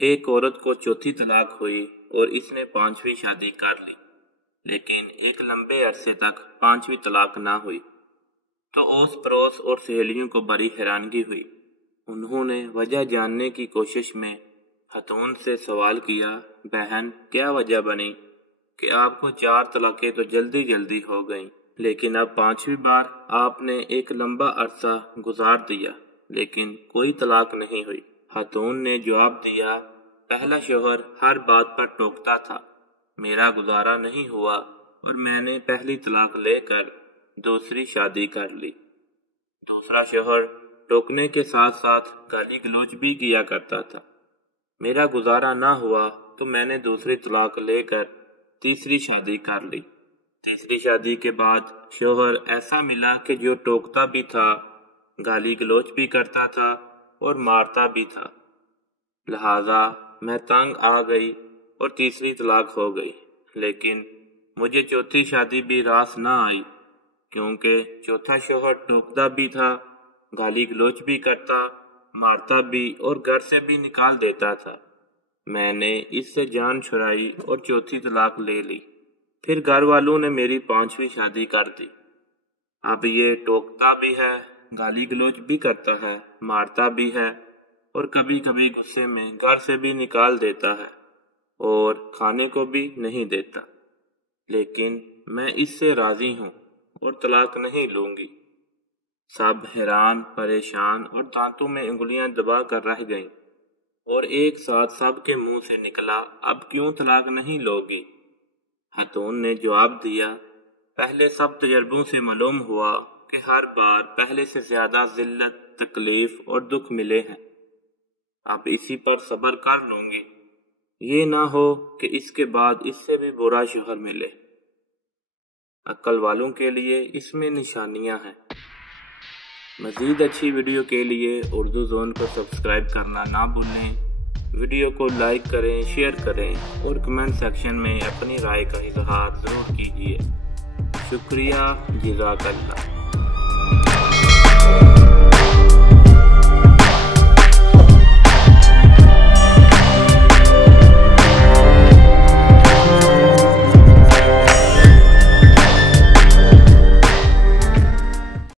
ایک عورت کو چوتھی طلاق ہوئی اور اس نے 5ویں شادی کر لی، لیکن ایک لمبے عرصے تک 5ویں طلاق نہ ہوئی تو اوس پڑوس اور سہیلیوں کو بڑی حیرانگی ہوئی۔ انہوں نے وجہ جاننے کی کوشش میں خاتون سے سوال کیا، بہن کیا وجہ بنی کہ آپ کو 4 طلاقیں تو جلدی جلدی ہو گئیں، لیکن اب 5ویں بار آپ نے ایک لمبا عرصہ گزار دیا لیکن کوئی طلاق نہیں ہوئی۔ خاتون نے جواب دیا، پہلا شوہر ہر بات پر ٹوکتا تھا، میرا گزارا نہیں ہوا اور میں نے پہلی طلاق لے کر دوسری شادی کر لی۔ دوسرا شوہر ٹوکنے کے ساتھ ساتھ گالی گلوچ بھی کیا کرتا تھا، میرا گزارا نہ ہوا تو میں نے دوسری طلاق لے کر تیسری شادی کر لی۔ تیسری شادی کے بعد شوہر ایسا ملا کہ جو ٹوکتا بھی تھا، گالی گلوچ بھی کرتا تھا اور مارتا بھی تھا، لہذا میں تنگ آ گئی اور تیسری طلاق ہو گئی، لیکن مجھے چوتھی شادی بھی راس نہ آئی کیونکہ چوتھا شوہر ٹوکتا بھی تھا، گالی گلوچ بھی کرتا، مارتا بھی اور گھر سے بھی نکال دیتا تھا۔ میں نے اس سے جان چھڑائی اور چوتھی طلاق لے لی۔ پھر گھر والوں نے میری 5ویں شادی کر دی۔ اب یہ ٹوکتا بھی ہے، گالی گلوچ بھی کرتا ہے، مارتا بھی ہے اور کبھی کبھی غصے میں گھر سے بھی نکال دیتا ہے اور کھانے کو بھی نہیں دیتا، لیکن میں اس سے راضی ہوں اور طلاق نہیں لوں گی۔ سب حیران، پریشان اور دانتوں میں انگلیاں دبا کر رہ گئیں اور ایک ساتھ سب کے منہ سے نکلا، اب کیوں طلاق نہیں لو گی؟ خاتون نے جواب دیا، پہلے سب تجربوں سے معلوم ہوا کہ ہر بار پہلے سے زیادہ ذلت، تکلیف اور دکھ ملے ہیں، اب اسی پر صبر کر لوں گی، یہ نہ ہو کہ اس کے بعد اس سے بھی برا شوہر ملے۔ عقل والوں کے لیے اس میں نشانیاں ہیں۔ مزید اچھی ویڈیو کے لیے اردو زون کو سبسکرائب کرنا نہ بھولیں، ویڈیو کو لائک کریں، شیئر کریں اور کمنٹ سیکشن میں اپنی رائے کا اظہار ضرور کیجیے۔ شکریہ، جزاک اللہ۔